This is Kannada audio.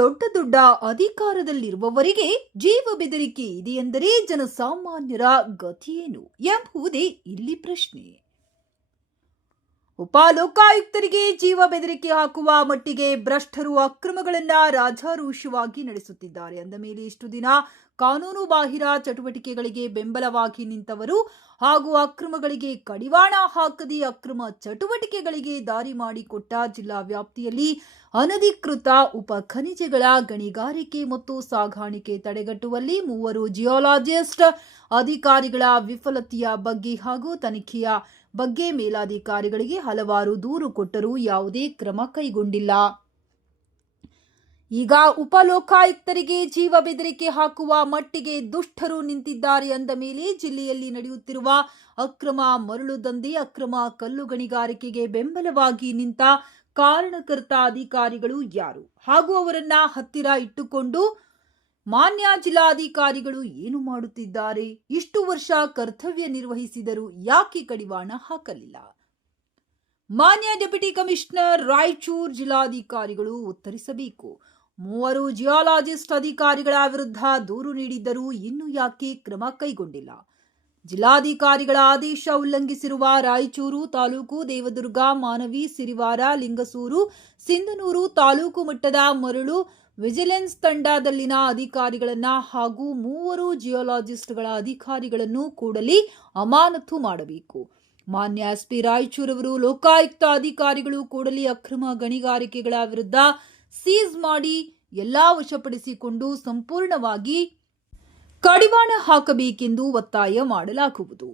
ದೊಡ್ಡ ದೊಡ್ಡ ಅಧಿಕಾರದಲ್ಲಿರುವವರಿಗೆ ಜೀವ ಬೆದರಿಕೆ ಇದೆಯೆಂದರೆ ಜನಸಾಮಾನ್ಯರ ಗತಿಯೇನು ಎಂಬುದೇ ಇಲ್ಲಿ ಪ್ರಶ್ನೆ. ಉಪಲೋಕಾಯುಕ್ತರಿಗೆ ಜೀವ ಬೆದರಿಕೆ ಹಾಕುವ ಮಟ್ಟಿಗೆ ಭ್ರಷ್ಟರು ಅಕ್ರಮಗಳನ್ನ ರಾಜಾರೋಷವಾಗಿ ನಡೆಸುತ್ತಿದ್ದಾರೆ ಅಂದ ಮೇಲೆ ಇಷ್ಟು ದಿನ ಕಾನೂನು ಬಾಹಿರ ಚಟುವಟಿಕೆಗಳಿಗೆ ಬೆಂಬಲವಾಗಿ ನಿಂತವರು ಹಾಗೂ ಅಕ್ರಮಗಳಿಗೆ ಕಡಿವಾಣ ಹಾಕದೆ ಅಕ್ರಮ ಚಟುವಟಿಕೆಗಳಿಗೆ ದಾರಿ ಮಾಡಿಕೊಟ್ಟ ಜಿಲ್ಲಾ ವ್ಯಾಪ್ತಿಯಲ್ಲಿ ಅನಧಿಕೃತ ಉಪ ಖನಿಜಗಳ ಗಣಿಗಾರಿಕೆ ಮತ್ತು ಸಾಗಾಣಿಕೆ ತಡೆಗಟ್ಟುವಲ್ಲಿ 3 ಜಿಯೋಲಾಜಿಸ್ಟ್ ಅಧಿಕಾರಿಗಳ ವಿಫಲತೆಯ ಬಗ್ಗೆ ಹಾಗೂ ತನಿಖೆಯ ಬಗ್ಗೆ ಮೇಲಾಧಿಕಾರಿಗಳಿಗೆ ಹಲವಾರು ದೂರು ಕೊಟ್ಟರೂ ಯಾವುದೇ ಕ್ರಮ ಕೈಗೊಂಡಿಲ್ಲ. ಈಗ ಉಪಲೋಕಾಯುಕ್ತರಿಗೆ ಜೀವ ಬೆದರಿಕೆ ಹಾಕುವ ಮಟ್ಟಿಗೆ ದುಷ್ಟರು ನಿಂತಿದ್ದಾರೆ ಅಂದ ಮೇಲೆ ಜಿಲ್ಲೆಯಲ್ಲಿ ನಡೆಯುತ್ತಿರುವ ಅಕ್ರಮ ಮರಳು ದಂಧೆ, ಅಕ್ರಮ ಕಲ್ಲು ಗಣಿಗಾರಿಕೆಗೆ ಬೆಂಬಲವಾಗಿ ನಿಂತ ಕಾರಣಕರ್ತ ಅಧಿಕಾರಿಗಳು ಯಾರು ಹಾಗೂ ಅವರನ್ನ ಹತ್ತಿರ ಇಟ್ಟುಕೊಂಡು ಮಾನ್ಯ ಜಿಲ್ಲಾಧಿಕಾರಿಗಳು ಏನು ಮಾಡುತ್ತಿದ್ದಾರೆ? ಇಷ್ಟು ವರ್ಷ ಕರ್ತವ್ಯ ನಿರ್ವಹಿಸಿದರೂ ಯಾಕೆ ಕಡಿವಾಣ ಹಾಕಲಿಲ್ಲ? ಮಾನ್ಯ ಡೆಪ್ಯೂಟಿ ಕಮಿಷನರ್ ರಾಯಚೂರು ಜಿಲ್ಲಾಧಿಕಾರಿಗಳು ಉತ್ತರಿಸಬೇಕು. 3 ಜಿಯಾಲಜಿಸ್ಟ್ ಅಧಿಕಾರಿಗಳ ವಿರುದ್ಧ ದೂರು ನೀಡಿದ್ದರೂ ಇನ್ನೂ ಯಾಕೆ ಕ್ರಮ ಕೈಗೊಂಡಿಲ್ಲ? ಜಿಲ್ಲಾಧಿಕಾರಿಗಳ ಆದೇಶ ಉಲ್ಲಂಘಿಸಿರುವ ರಾಯಚೂರು ತಾಲೂಕು ದೇವದುರ್ಗ, ಮಾನವಿ, ಸಿರಿವಾರ, ಲಿಂಗಸೂರು, ಸಿಂಧನೂರು ತಾಲೂಕು ಮಟ್ಟದ ಮರಳು ವಿಜಿಲೆನ್ಸ್ ತಂಡದಲ್ಲಿನ ಅಧಿಕಾರಿಗಳನ್ನ ಹಾಗೂ 3 ಜಿಯೋಲಾಜಿಸ್ಟ್ಗಳ ಅಧಿಕಾರಿಗಳನ್ನು ಕೂಡಲೇ ಅಮಾನತು ಮಾಡಬೇಕು. ಮಾನ್ಯ ಎಸ್ಪಿ ರಾಯಚೂರವರು ಲೋಕಾಯುಕ್ತ ಅಧಿಕಾರಿಗಳು ಕೂಡಲೇ ಅಕ್ರಮ ಗಣಿಗಾರಿಕೆಗಳ ವಿರುದ್ಧ ಸೀಸ್ ಮಾಡಿ ಎಲ್ಲಾ ವಶಪಡಿಸಿಕೊಂಡು ಸಂಪೂರ್ಣವಾಗಿ ಕಡಿವಾಣ ಹಾಕಬೇಕೆಂದು ಒತ್ತಾಯ ಮಾಡಲಾಗುವುದು.